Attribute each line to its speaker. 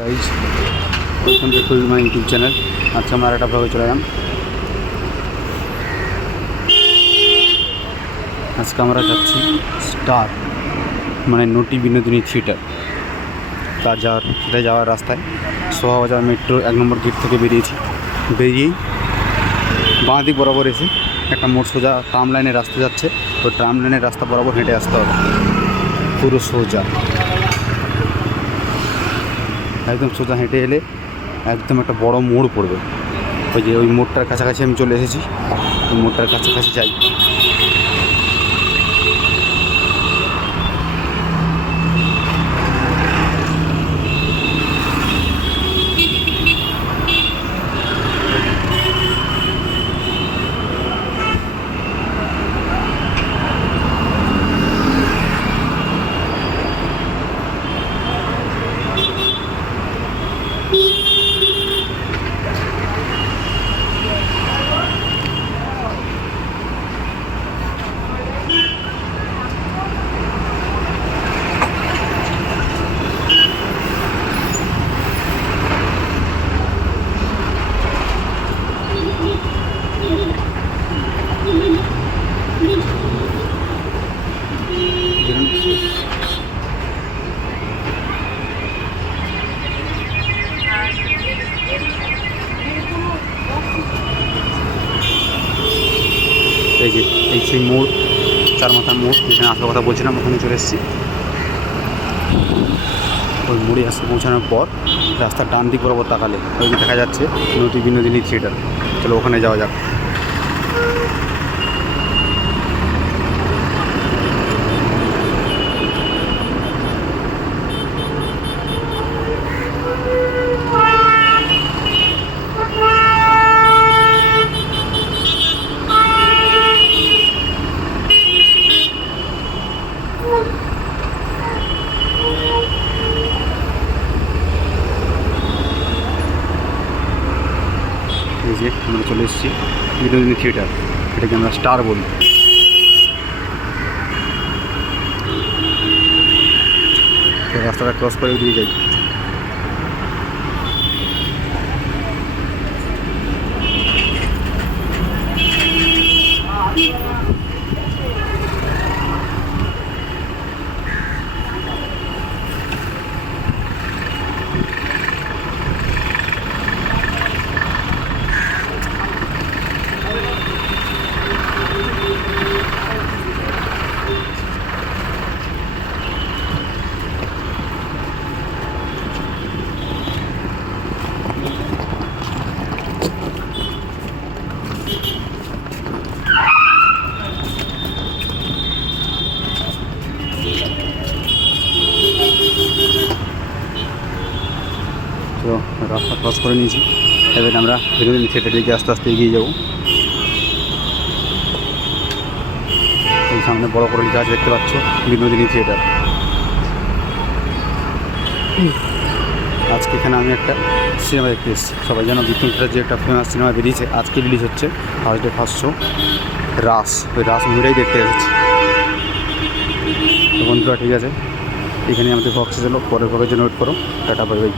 Speaker 1: Guys welcome to my YouTube channel আজকে আমরা একটা ব্লগে চলে এলাম। আজকে আমরা যাচ্ছি স্টার মানে নটি বিনোদিনী থিয়েটার তার যাওয়ার সেটা যাওয়ার রাস্তায়। সোহাবাজার মেট্রো এক নম্বর গেট থেকে বেরিয়েছি। বেরিয়েই বাঁ দিক বরাবর এসে একটা মোট সোজা ট্রাম লাইনের রাস্তা যাচ্ছে। ওই ট্রাম লাইনের রাস্তা বরাবর হেঁটে আসতে হবে। পুরো সোজা। একদম সোজা হেঁটে এলে একদম একটা বড় মোড় পড়বে। ওই যে ওই মোড়টার কাছাকাছি আমি চলে এসেছি। ওই মোড়টার কাছাকাছি যাই। এই যে, এই সেই মোড়, চার মাথার মোড়, যেখানে আসার কথা বলছিলাম, ওখানে চলে এসেছি। ওই মোড়ে আসতে পৌঁছানোর পর রাস্তার ডান দিক বরাবর তাকালে, ওই যে দেখা যাচ্ছে নদী, বিনোদিনী থিয়েটার চলো ওখানে যাওয়া যাক। যে আমরা চলে এসেছি বিনোদিনী থিয়েটার, এটাকে আমরা স্টার বলি। রাস্তাটা ক্রস করে দিয়ে যাই। তো রাস্তা ক্রস করে নিয়েছি। এবার আমরা বিনোদিনী থিয়েটার দিকে আস্তে আস্তে এগিয়ে যাব। এই সামনে বড় করে গাছ দেখতে পাচ্ছ, বিনোদিনী থিয়েটার আজকে এখানে আমি একটা সিনেমা দেখতে এসেছি। সবাই জানো বিক্রম থিয়েটার যে একটা ফেমাস সিনেমা বেরিয়েছে, আজকে রিলিজ হচ্ছে first day first show Raas. ওই রাস মুভিটাই দেখতে এসেছি। বন্ধুরা, ঠিক আছে? এখানে আমাদের বক্সে চলো পরের ভাবে জেনারেট করো টাটা বাই বাই